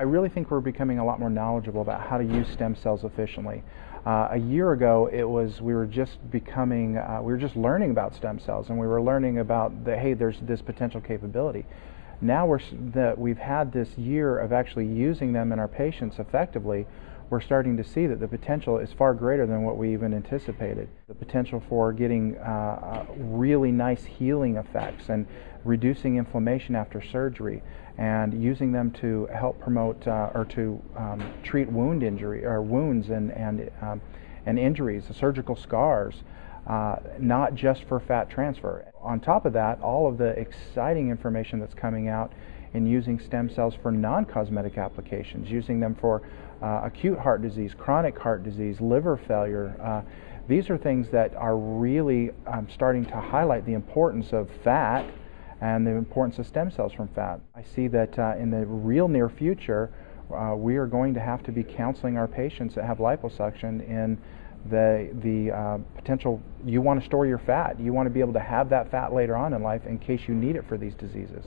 I really think we're becoming a lot more knowledgeable about how to use stem cells efficiently. A year ago, we were just learning about stem cells, and we were learning about hey, there's this potential capability. Now we've had this year of actually using them in our patients effectively. We're starting to see that the potential is far greater than what we even anticipated. The potential for getting really nice healing effects and reducing inflammation after surgery, and using them to help promote or to treat wound injury or wounds and injuries, surgical scars, not just for fat transfer. On top of that, all of the exciting information that's coming out in using stem cells for non-cosmetic applications, using them for acute heart disease, chronic heart disease, liver failure. These are things that are really starting to highlight the importance of fat and the importance of stem cells from fat. I see that in the real near future, we are going to have to be counseling our patients that have liposuction in the potential. You want to store your fat. You want to be able to have that fat later on in life in case you need it for these diseases.